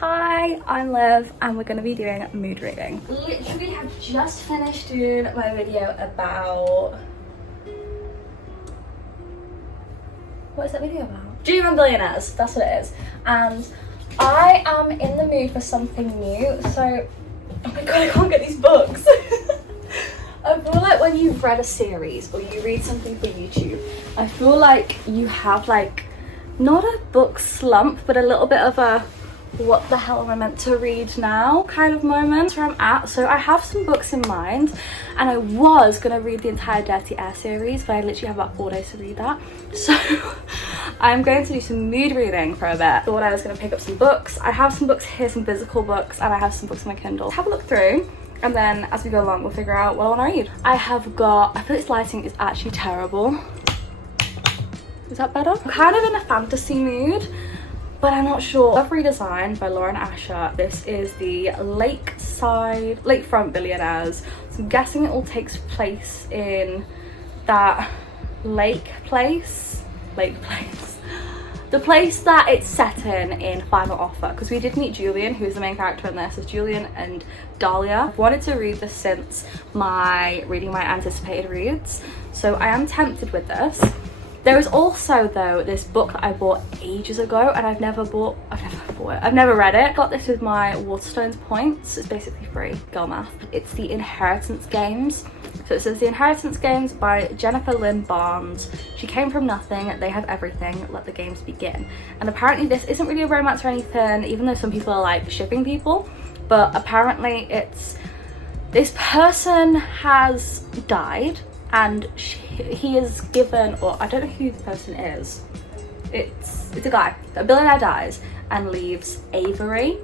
Hi, I'm Liv and we're going to be doing mood reading. Literally have just finished doing my video about... What is that video about? Dream and Billionaires, that's what it is. And I am in the mood for something new, so... Oh my god, I can't get these books. I feel like when you've read a series or you read something for YouTube, I feel like you have like, not a book slump, but a little bit of a what the hell am I meant to read now kind of moment where I'm at. So I have some books in mind and I was gonna read the entire Dirty Air series, but I literally have about 4 days to read that. So I'm going to do some mood reading for a bit. Thought I was gonna pick up some books. I have some books here, some physical books, and I have some books on my Kindle. Have a look through. And then as we go along, we'll figure out what I want to read. I have got, I feel this lighting is actually terrible. Is that better? I'm kind of in a fantasy mood, but I'm not sure. Love Redesigned by Lauren Asher. This is the lakefront billionaires. So I'm guessing it all takes place in that lake place. The place that it's set in Final Offer, because we did meet Julian, who's the main character in this. It's Julian and Dahlia. I've wanted to read this since reading my anticipated reads, so I am tempted with this. There is also though this book that I bought ages ago and I've never read it. Got this with my Waterstones points. It's basically free, girl math. It's The Inheritance Games. So it says The Inheritance Games by Jennifer Lynn Barnes. She came from nothing, they have everything, let the games begin. And apparently this isn't really a romance or anything, even though some people are like shipping people, but apparently it's, this person has died and he is given, or I don't know who the person is. It's a guy. A billionaire dies and leaves Avery,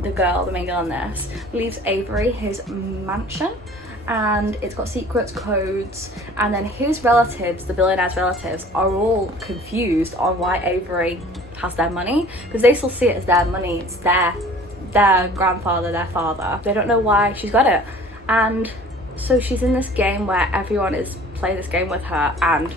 the main girl in this, leaves Avery his mansion, and it's got secrets, codes, and then his relatives, the billionaire's relatives, are all confused on why Avery has their money, because they still see it as their money. It's their grandfather, their father. They don't know why she's got it. And so she's in this game where everyone is playing this game with her and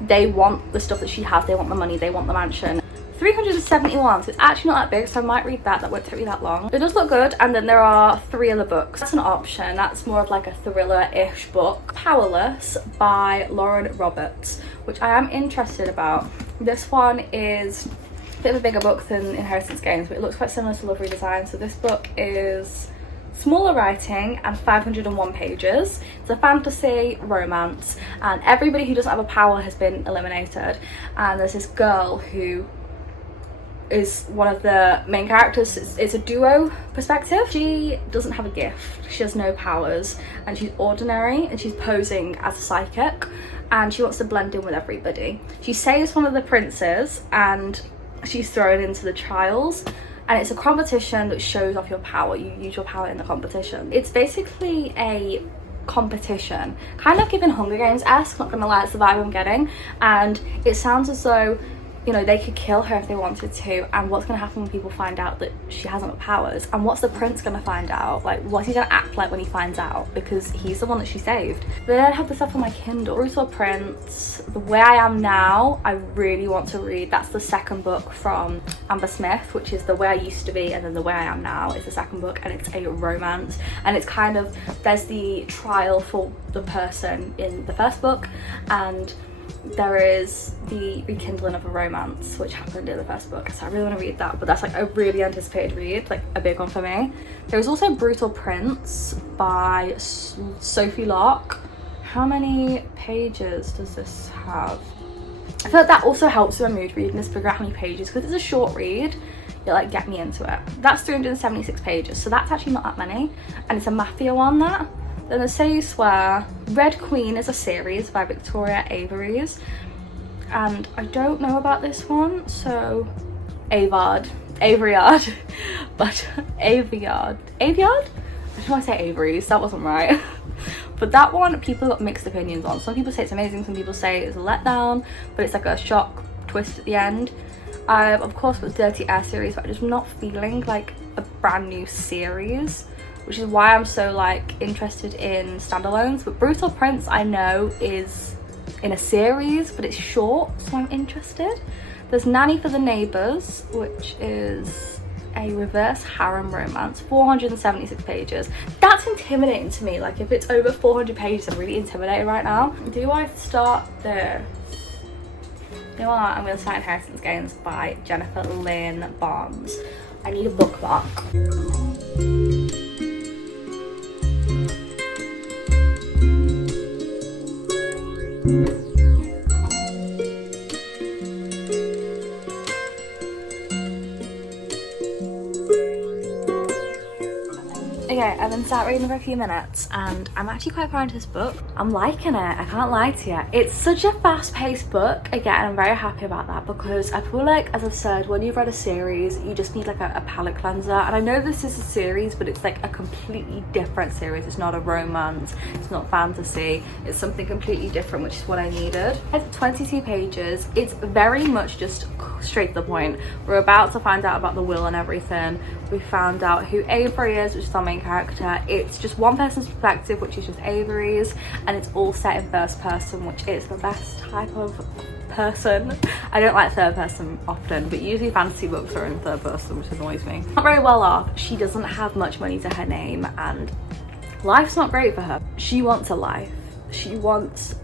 they want the stuff that she has, they want the money, they want the mansion. 371, so it's actually not that big, so I might read that. That won't take me that long. It does look good. And then there are 3 other books. That's an option. That's more of like a thriller-ish book. Powerless by Lauren Roberts, which I am interested about. This one is a bit of a bigger book than Inheritance Games, but it looks quite similar to Love Redesign. So this book is smaller writing and 501 pages. It's a fantasy romance and everybody who doesn't have a power has been eliminated, and there's this girl who is one of the main characters. It's a duo perspective. She doesn't have a gift, she has no powers, and she's ordinary and she's posing as a psychic and she wants to blend in with everybody. She saves one of the princes and she's thrown into the trials, and it's a competition that shows off your power. You use your power in the competition. It's basically a competition, kind of giving Hunger Games-esque, not gonna lie, it's the vibe I'm getting. And it sounds as though, you know, they could kill her if they wanted to, and what's gonna happen when people find out that she hasn't got powers, and what's the prince gonna find out? Like, what's he gonna act like when he finds out, because he's the one that she saved. But then I have this stuff on my Kindle. Brutal Prince, The Way I Am Now, I really want to read. That's the second book from Amber Smith, which is The Way I Used to Be, and then The Way I Am Now is the second book, and it's a romance, and it's kind of, there's the trial for the person in the first book, and there is the rekindling of a romance which happened in the first book. So I really want to read that, but that's like a really anticipated read, like a big one for me. There's also Brutal Prince by Sophie Locke. How many pages does this have? I feel like that also helps with a mood reading, is figure out how many pages, because it's a short read, it like get me into it. That's 376 pages, so that's actually not that many, and it's a mafia one. That then the Say You Swear. Red Queen is a series by Victoria Avery's, and I don't know about this one, so Aveyard, but Aveyard? I just want to say Avery's, that wasn't right. But that one, people got mixed opinions on. Some people say it's amazing, some people say it's a letdown, but it's like a shock twist at the end. Of course, it was Dirty Air series, but I'm just not feeling like a brand new series, which is why I'm so like interested in standalones. But Brutal Prince I know is in a series, but it's short, so I'm interested. There's Nanny for the Neighbours, which is a reverse harem romance, 476 pages. That's intimidating to me. Like, if it's over 400 pages, I'm really intimidated right now. Do I start this? You know what? I'm going to start Inheritance Games by Jennifer Lynn Barnes. I need a bookmark. Okay, I've been sat reading for a few minutes and I'm actually quite far into this book. I'm liking it, I can't lie to you. It's such a fast-paced book. Again, I'm very happy about that because I feel like, as I've said, when you've read a series, you just need like a palate cleanser. And I know this is a series, but it's like a completely different series. It's not a romance, it's not fantasy, it's something completely different, which is what I needed. It's 22 pages. It's very much just straight to the point. We're about to find out about the will and everything. We found out who Avery is, which is our main character. It's just one person's perspective, which is just Avery's, and it's all set in first person, which is the best type of person. I don't like third person often, but usually fantasy books are in third person, which annoys me. Not very well off. She doesn't have much money to her name and life's not great for her. She wants a life. She wants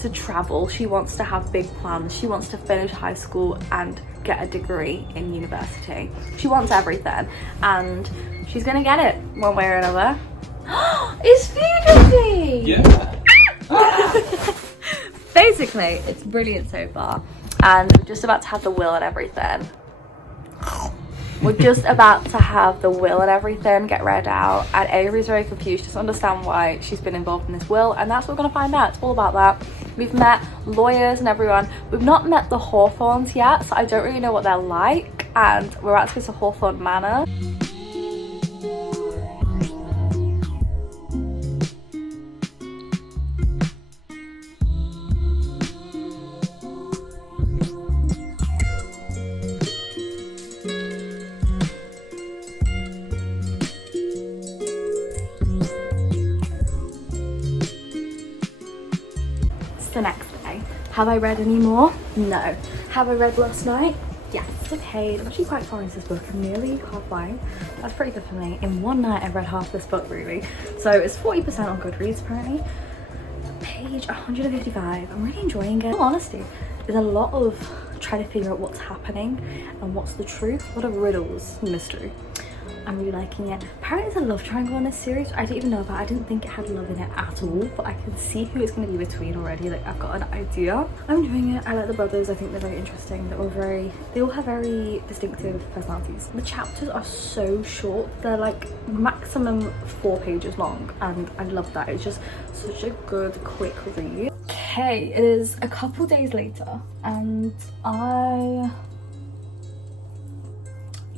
to travel. She wants to have big plans. She wants to finish high school and get a degree in university. She wants everything and she's gonna get it one way or another. It's beautiful! Yeah! Basically, it's brilliant so far, and we're just about to have the will and everything. We're just about to have the will and everything get read out, and Avery's very confused, doesn't understand why she's been involved in this will, and that's what we're going to find out. It's all about that. We've met lawyers and everyone. We've not met the Hawthorns yet, so I don't really know what they're like, and we're about to go to Hawthorn Manor. The next day. Have I read any more? No. Have I read last night? Yes. Okay, I'm actually quite far into this book. I'm nearly halfway. That's pretty good for me. In one night I've read half this book, really. So it's 40% on Goodreads apparently. Page 155. I'm really enjoying it. In all honesty, there's a lot of trying to figure out what's happening and what's the truth. A lot of riddles and mystery. I'm really liking it. Apparently there's a love triangle in this series. I didn't even know about it. I didn't think it had love in it at all, but I can see who it's going to be between already. Like, I've got an idea. I'm doing it. I like the brothers. I think they're very interesting. They all have very distinctive personalities. The chapters are so short. They're like maximum 4 pages long, and I love that. It's just such a good, quick read. Okay, it is a couple days later, and I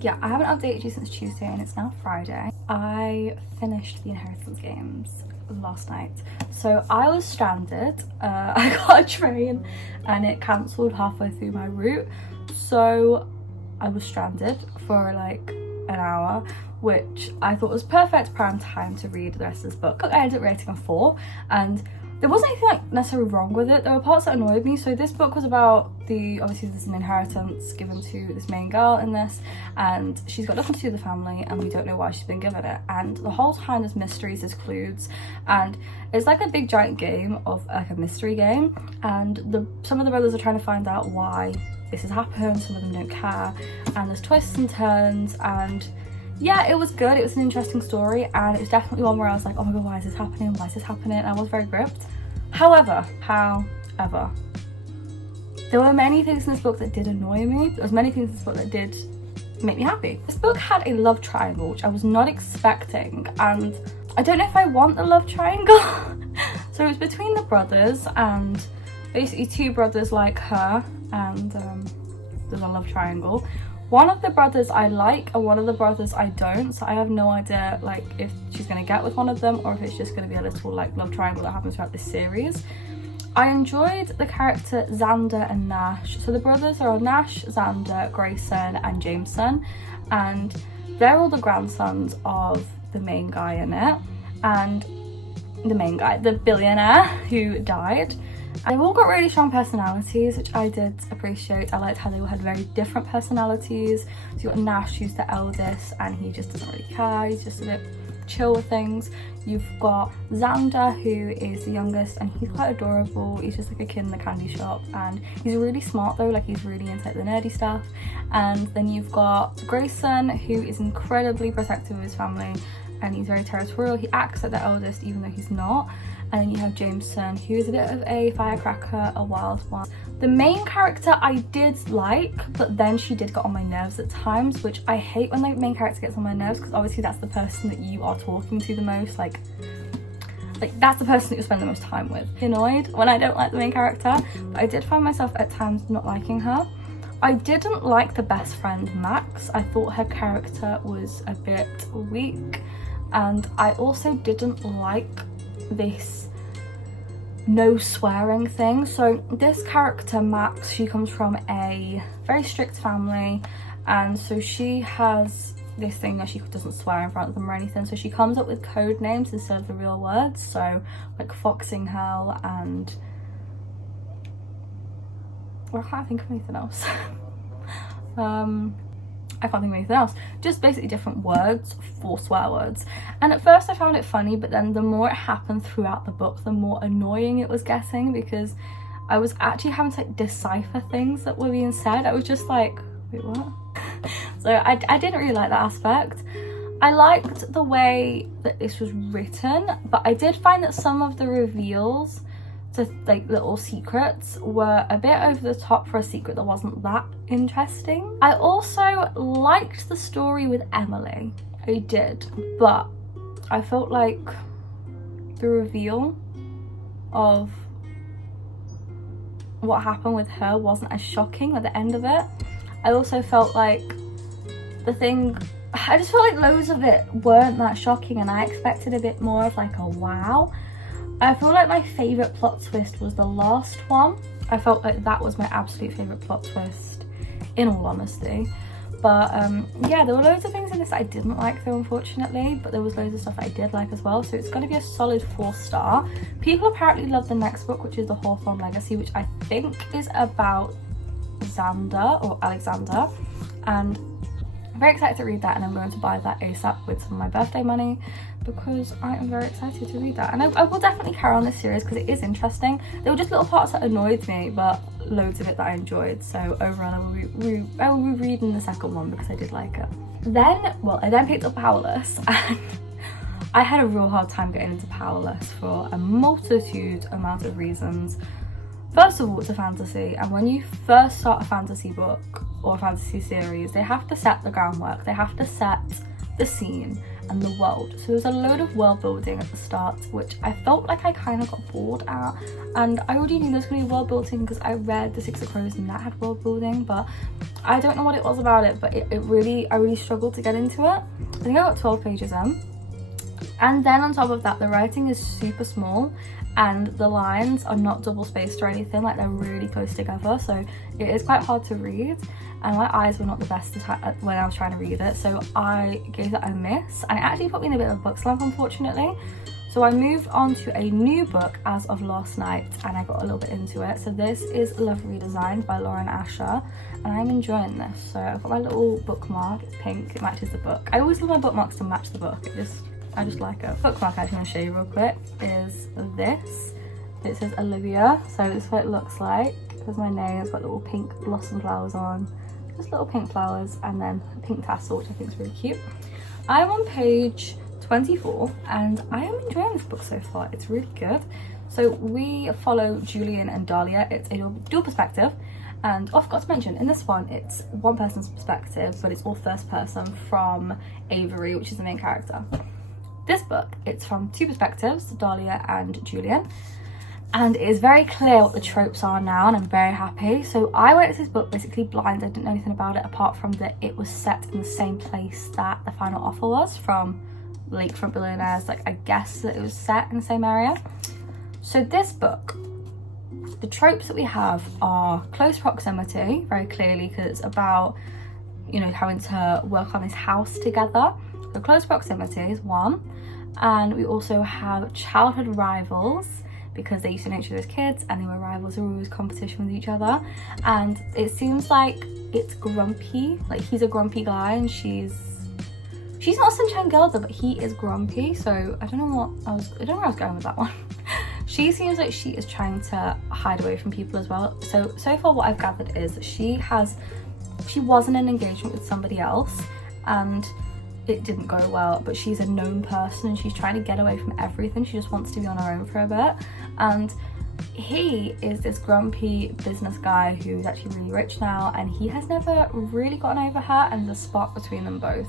haven't updated you since Tuesday and it's now Friday. I finished the Inheritance Games last night. So I was stranded. I got a train and it cancelled halfway through my route. So I was stranded for like an hour, which I thought was perfect prime time to read the rest of this book. I ended up rating a 4 and there wasn't anything like necessarily wrong with it. There were parts that annoyed me. So this book was about obviously there's an inheritance given to this main girl in this, and she's got nothing to do with the family and we don't know why she's been given it. And the whole time there's mysteries, there's clues, and it's like a big giant game of like a mystery game, and some of the brothers are trying to find out why this has happened. Some of them don't care, and there's twists and turns, and yeah, it was good. It was an interesting story, and it was definitely one where I was like, oh my god, why is this happening? Why is this happening? And I was very gripped. However, there were many things in this book that did annoy me. There was many things in this book that did make me happy. This book had a love triangle, which I was not expecting, and I don't know if I want the love triangle. So it was between the brothers, and basically 2 brothers like her, and there's a love triangle. One of the brothers I like and one of the brothers I don't, so I have no idea like if she's going to get with one of them or if it's just going to be a little like love triangle that happens throughout this series. I enjoyed the character Xander and Nash. So the brothers are Nash, Xander, Grayson and Jameson, and they're all the grandsons of the main guy in it, and the main guy, the billionaire who died. They've all got really strong personalities, which I did appreciate. I liked how they all had very different personalities. So you got Nash, who's the eldest, and he just doesn't really care. He's just a bit chill with things. You've got Xander, who is the youngest, and he's quite adorable. He's just like a kid in the candy shop, and he's really smart though, like he's really into like, the nerdy stuff. And then you've got Grayson, who is incredibly protective of his family, and he's very territorial. He acts like the eldest even though he's not. And then you have Jameson, who is a bit of a firecracker, a wild one. The main character I did like, but then she did get on my nerves at times, which I hate when the main character gets on my nerves, because obviously that's the person that you are talking to the most, like that's the person that you spend the most time with. Annoyed when I don't like the main character, but I did find myself at times not liking her. I didn't like the best friend Max. I thought her character was a bit weak, and I also didn't like this no swearing thing. So this character Max, she comes from a very strict family, and so she has this thing that she doesn't swear in front of them or anything, so she comes up with code names instead of the real words. So like Foxing Hell and I can't think of anything else. I can't think of anything else. Just basically different words for swear words. And at first I found it funny, but then the more it happened throughout the book, the more annoying it was getting, because I was actually having to like decipher things that were being said. I was just like, wait, what? So I didn't really like that aspect. I liked the way that this was written, but I did find that some of the reveals to like little secrets were a bit over the top for a secret that wasn't that interesting. I also liked the story with Emily. I did, but I felt like the reveal of what happened with her wasn't as shocking at the end of it. I also felt like I just felt like loads of it weren't that shocking, and I expected a bit more of like a wow. I feel like my favourite plot twist was the last one. I felt like that was my absolute favourite plot twist, in all honesty. But yeah, there were loads of things in this that I didn't like though, unfortunately, but there was loads of stuff that I did like as well, so it's going to be a solid 4-star. People apparently love the next book, which is The Hawthorne Legacy, which I think is about Xander or Alexander, and I'm very excited to read that, and I'm going to buy that ASAP with some of my birthday money, because I am very excited to read that. And I will definitely carry on this series because it is interesting. There were just little parts that annoyed me, but loads of it that I enjoyed. So overall I will be reading the second one because I did like it. I then picked up Powerless, and I had a real hard time getting into Powerless for a multitude amount of reasons. First of all, it's a fantasy, and when you first start a fantasy book or a fantasy series, they have to set the groundwork, they have to set the scene and the world. So there's a load of world building at the start, which I felt like I kind of got bored at, and I already knew there was going to be world building because I read The Six of Crows and that had world building, but I don't know what it was about it, but I really struggled to get into it. I think I got 12 pages in, and then on top of that, the writing is super small and the lines are not double spaced or anything, like they're really close together, so it is quite hard to read, and my eyes were not the best when I was trying to read it, so I gave it a miss, and it actually put me in a bit of a book slump, unfortunately. So I moved on to a new book as of last night, and I got a little bit into it. So this is Love Redesigned by Lauren Asher, and I'm enjoying this. So I've got my little bookmark, it's pink, it matches the book. I always love my bookmarks to match the book, I just like it. Bookmark I actually want to show you real quick is this. It says Olivia, so this is what it looks like. There's my name, it's got little pink blossom flowers on, just little pink flowers, and then a pink tassel, which I think is really cute. I'm on page 24 and I am enjoying this book so far. It's really good. So we follow Julian and Dahlia. It's a dual perspective, and I forgot to mention, in this one it's one person's perspective, but it's all first person from Avery, which is the main character. This book, it's from two perspectives, Dahlia and Julian, and it is very clear what the tropes are now, and I'm very happy. So I went into this book basically blind. I didn't know anything about it apart from that it was set in the same place that The Final Offer was from Lakefront Billionaires. Like, I guess that it was set in the same area. So this book, the tropes that we have are close proximity, very clearly, because it's about, you know, having to work on this house together. So close proximity is one, and we also have childhood rivals, because they used to know each other as kids and they were rivals. They were always competition with each other, and it seems like it's grumpy. Like he's a grumpy guy and she's not a sunshine girl though, but he is grumpy. So I don't know where I was going with that one. She seems like she is trying to hide away from people as well. So far what I've gathered is that she was in an engagement with somebody else and it didn't go well, but she's a known person and she's trying to get away from everything. She just wants to be on her own for a bit. And he is this grumpy business guy who's actually really rich now, and he has never really gotten over her, and there's a spark between them both,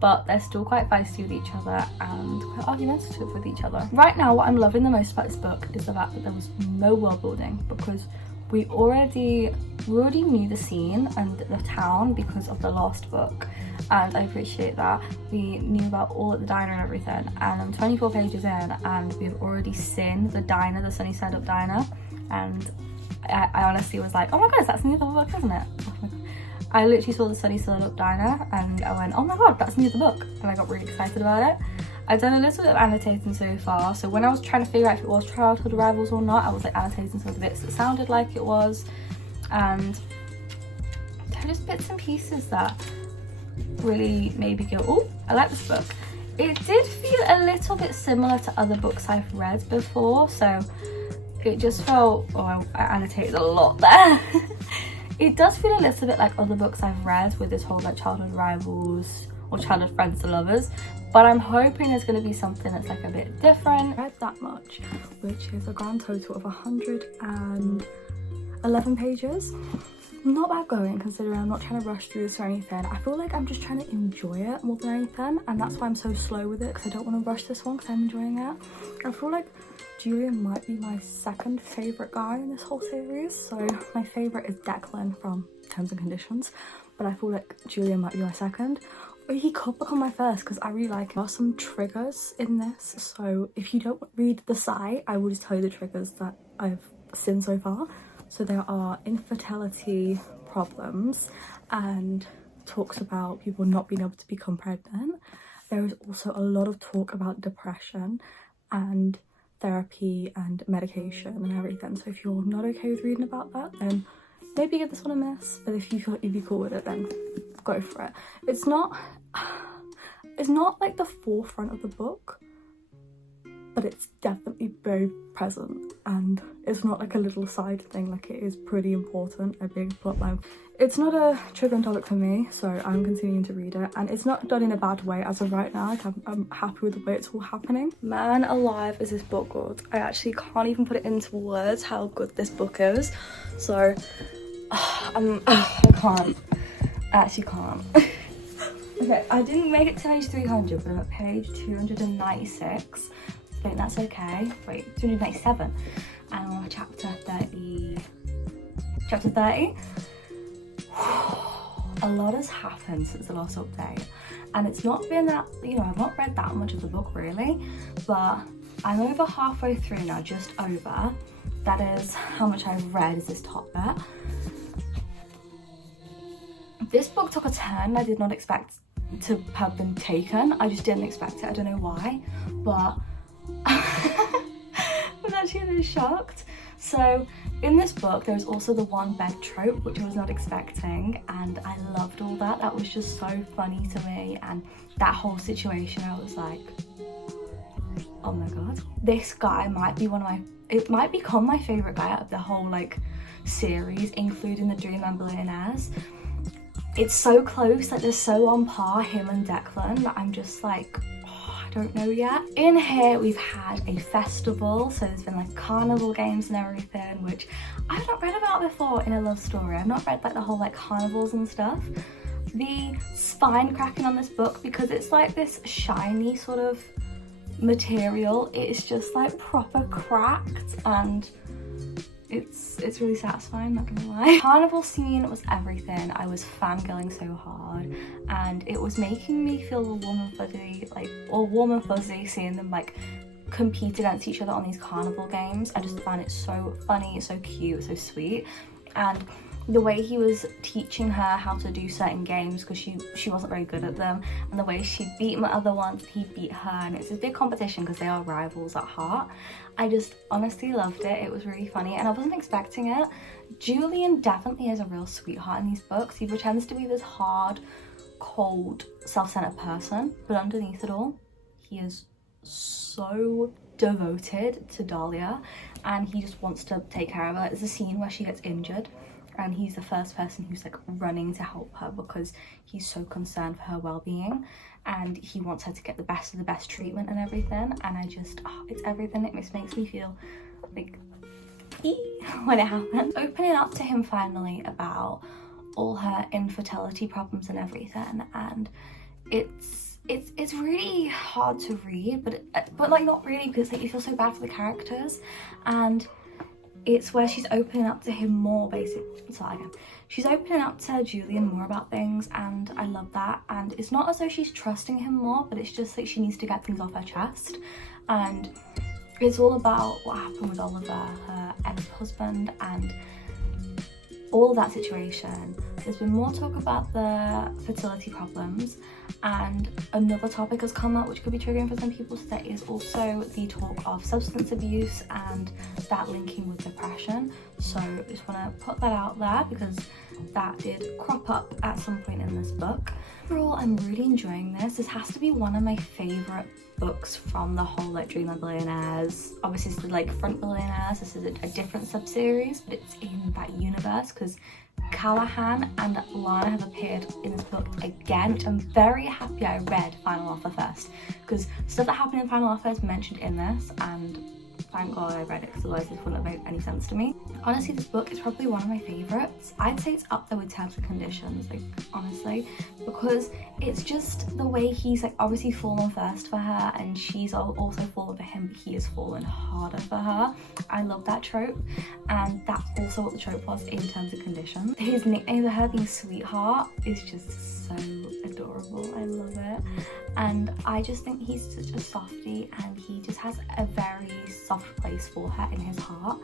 but they're still quite feisty with each other and quite argumentative with each other. Right now, what I'm loving the most about this book is the fact that there was no world building, because we already knew the scene and the town because of the last book, and I appreciate that. We knew about all at the diner and everything, and I'm 24 pages in and we've already seen the diner, the Sunny Side Up diner, and I honestly was like, oh my god, that's in the other book, isn't it? Oh my god. I literally saw the Sunny Side Up diner and I went, oh my god, that's in the other book, and I got really excited about it. I've done a little bit of annotating so far, so when I was trying to figure out if it was childhood rivals or not, I was like annotating some of the bits that sounded like it was, and there are just bits and pieces that really made me go, oh, I like this book. It did feel a little bit similar to other books I've read before, so it just felt, oh, I annotated a lot there. It does feel a little bit like other books I've read with this whole like childhood rivals or childhood friends to lovers, but I'm hoping there's going to be something that's like a bit different. I read that much, which is a grand total of 111 pages. Not bad going, considering I'm not trying to rush through this or anything. I feel like I'm just trying to enjoy it more than anything, and that's why I'm so slow with it, because I don't want to rush this one because I'm enjoying it. I feel like Julian might be my second favourite guy in this whole series. So my favourite is Declan from Terms and Conditions, but I feel like Julian might be my second. Or he could become my first because I really like him. There are some triggers in this, so if you don't read the site, I will just tell you the triggers that I've seen so far. So there are infertility problems and talks about people not being able to become pregnant. There is also a lot of talk about depression and therapy and medication and everything. So if you're not okay with reading about that, then maybe give this one a miss. But if you're cool with it, then go for it. It's not like the forefront of the book, but it's definitely very present, and it's not like a little side thing. Like, it is pretty important, a big plotline. It's not a triggering topic for me, so I'm continuing to read it, and it's not done in a bad way as of right now. Like, I'm happy with the way it's all happening. Man alive, is this book good. I actually can't even put it into words how good this book is. So I can't. I actually can't. Okay, I didn't make it to page 300, but I'm at page 296. I think that's okay. Wait, 297. And I'm on chapter 30. Chapter 30. A lot has happened since the last update, and it's not been that, you know, I've not read that much of the book really, but I'm over halfway through now, just over. That is how much I've read, is this top bit. This book took a turn I did not expect to have been taken. I just didn't expect it. I don't know why, but I was actually a bit shocked. So in this book, there's also the one bed trope, which I was not expecting, and I loved all that. That was just so funny to me, and that whole situation, I was like, oh my god. This guy might be it might become my favourite guy out of the whole like series, including the Dreamland Billionaires. It's so close, like they're so on par, him and Declan, that I'm just like, oh, I don't know yet. In here we've had a festival, so there's been like carnival games and everything, which I've not read about before in a love story. I've not read like the whole like carnivals and stuff. The spine cracking on this book, because it's like this shiny sort of material, it's just like proper cracked, and it's really satisfying, not gonna lie. Carnival scene was everything. I was fangirling so hard, and it was making me feel all warm and fuzzy seeing them like compete against each other on these carnival games. I just found it so funny, so cute, so sweet. And the way he was teaching her how to do certain games because she wasn't very good at them, and the way she beat my other ones, he beat her, and it's a big competition because they are rivals at heart. I just honestly loved it. It was really funny and I wasn't expecting it. Julian definitely is a real sweetheart in these books. He pretends to be this hard, cold, self-centered person, but underneath it all, he is so devoted to Dahlia and he just wants to take care of her. There's a scene where she gets injured and he's the first person who's like running to help her because he's so concerned for her well-being and he wants her to get the best of the best treatment and everything. And I just, it's everything. It makes me feel like when it happens. Opening up to him finally about all her infertility problems and everything, and it's really hard to read, but like not really, because like you feel so bad for the characters. And it's where she's opening up to him more, basically. She's opening up to Julian more about things, and I love that. And it's not as though she's trusting him more, but it's just like she needs to get things off her chest. And it's all about what happened with Oliver, her ex-husband, and all of that situation. There's been more talk about the fertility problems, and another topic has come up which could be triggering for some people. So there is also the talk of substance abuse and that linking with depression. So I just want to put that out there because that did crop up at some point in this book. Overall, I'm really enjoying this. This has to be one of my favourite books from the whole like Dreamland Billionaires. Obviously it's the like Front Billionaires. This is a different sub-series, but it's in that universe because Callahan and Lana have appeared in this book again, which I'm very happy I read Final Offer first, because stuff that happened in Final Offer is mentioned in this, and thank God I read it because otherwise this wouldn't have made any sense to me. Honestly, this book is probably one of my favourites. I'd say it's up there with Terms and Conditions, like honestly, because it's just the way he's like obviously fallen first for her and she's also fallen for him, but he has fallen harder for her. I love that trope, and that's also what the trope was in Terms and Conditions. His nickname for her being Sweetheart is just so adorable. I love it. And I just think he's such a softie, and he just has a very soft place for her in his heart,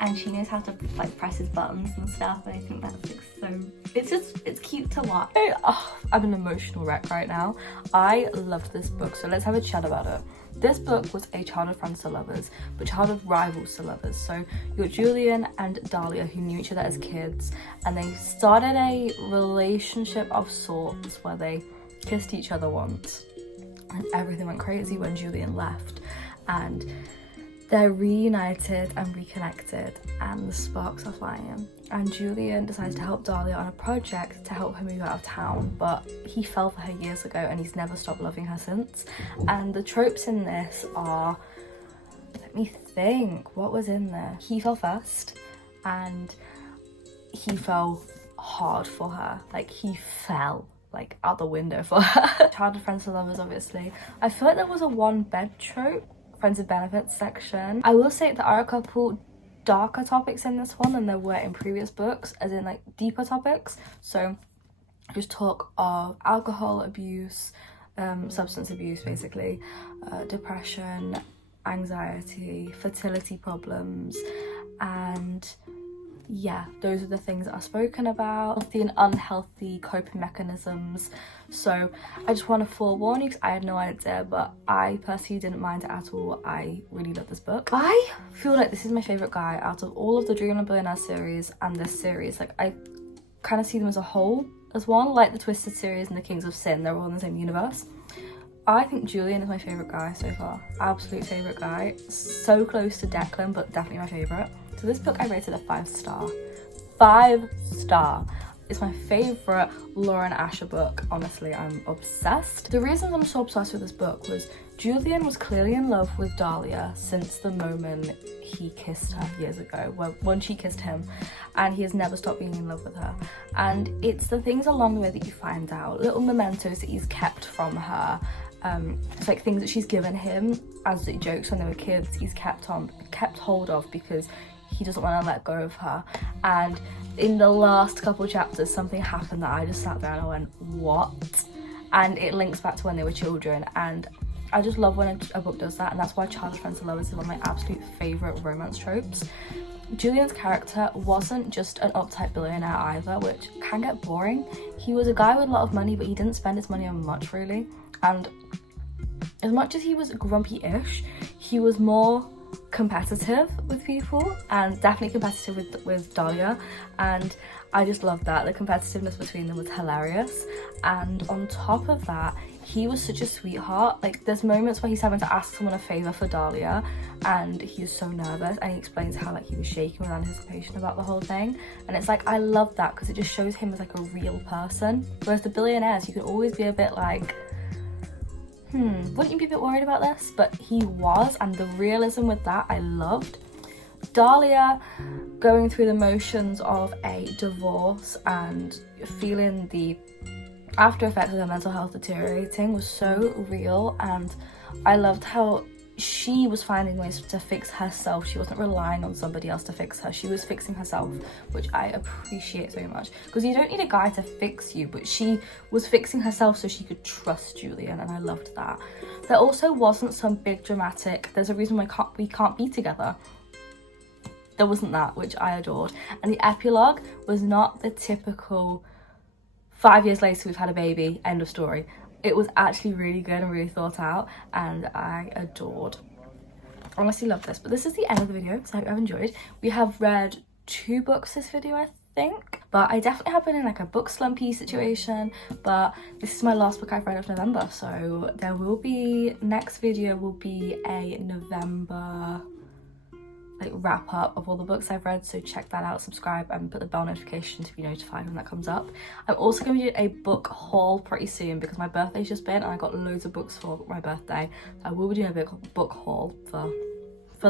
and she knows how to like press his buttons and stuff, and I think that's like so, it's cute to watch. I'm an emotional wreck right now. I loved this book, so let's have a chat about it. This book was a childhood friends to lovers, but childhood rivals to lovers. So you got Julian and Dahlia, who knew each other as kids, and they started a relationship of sorts where they kissed each other once, and everything went crazy when Julian left, and they're reunited and reconnected, and the sparks are flying. And Julian decides to help Dahlia on a project to help her move out of town, but he fell for her years ago and he's never stopped loving her since. And the tropes in this are, let me think, what was in there? He fell first, and he fell hard for her. Like, he fell like out the window for her. Childhood friends to lovers, obviously. I feel like there was a one bed trope, friends with benefits section. I will say there are a couple darker topics in this one than there were in previous books, as in like deeper topics. So just talk of alcohol abuse, substance abuse basically, depression, anxiety, fertility problems, and yeah, those are the things that are spoken about. Healthy and unhealthy coping mechanisms. So I just want to forewarn you because I had no idea, but I personally didn't mind it at all. I really love this book. I feel like this is my favourite guy out of all of the Dreamland Billionaire series and this series. Like, I kind of see them as a whole as one, like the Twisted series and the Kings of Sin. They're all in the same universe. I think Julian is my favourite guy so far. Absolute favourite guy. So close to Declan, but definitely my favourite. So this book I rated a 5-star. 5-star. It's my favourite Lauren Asher book. Honestly, I'm obsessed. The reason I'm so obsessed with this book was Julian was clearly in love with Dahlia since the moment he kissed her years ago, well, when she kissed him, and he has never stopped being in love with her. And it's the things along the way that you find out, little mementos that he's kept from her. It's like things that she's given him as jokes when they were kids, he's kept hold of because he doesn't want to let go of her. And in the last couple chapters, something happened that I just sat there and I went, what? And it links back to when they were children, and I just love when a book does that, and that's why childhood friends to lovers is one of my absolute favourite romance tropes. Julian's character wasn't just an uptight billionaire either, which can get boring. He was a guy with a lot of money, but he didn't spend his money on much really. And as much as he was grumpy-ish, he was more competitive with people, and definitely competitive with Dahlia, and I just loved that. The competitiveness between them was hilarious. And on top of that, he was such a sweetheart. Like, there's moments where he's having to ask someone a favor for Dahlia and he's so nervous, and he explains how like he was shaking with anticipation about the whole thing, and it's like, I love that because it just shows him as like a real person. Whereas the billionaires, you could always be a bit like, wouldn't you be a bit worried about this? But he was, and the realism with that I loved. Dahlia going through the motions of a divorce and feeling the after effects of her mental health deteriorating was so real, and I loved how she was finding ways to fix herself. She wasn't relying on somebody else to fix her. She was fixing herself, which I appreciate so much, because you don't need a guy to fix you, but she was fixing herself so she could trust Julian, and I loved that. There also wasn't some big dramatic, there's a reason why we can't be together. There wasn't that, which I adored. And the epilogue was not the typical 5 years later we've had a baby, end of story. It was actually really good and really thought out, and I adored. I honestly love this. But this is the end of the video, so I hope I've enjoyed. We have read 2 books this video, I think, but I definitely have been in like a book slumpy situation, but this is my last book I've read of November, so there will be, next video will be a November like wrap up of all the books I've read, so check that out, subscribe and put the bell notification to be notified when that comes up. I'm also going to do a book haul pretty soon because my birthday's just been and I got loads of books for my birthday, so I will be doing a big book haul for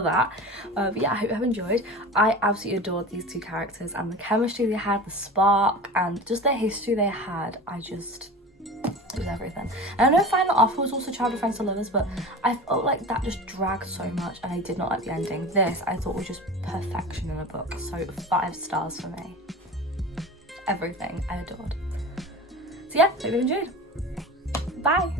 that. But yeah, I hope you have enjoyed. I absolutely adored these 2 characters and the chemistry they had, the spark, and just the history they had. It was everything. And I know Final Offer was also Child of Friends to Lovers, but I felt like that just dragged so much and I did not like the ending. This I thought was just perfection in a book, so 5 stars for me. Everything I adored. So yeah, hope you enjoyed. Bye.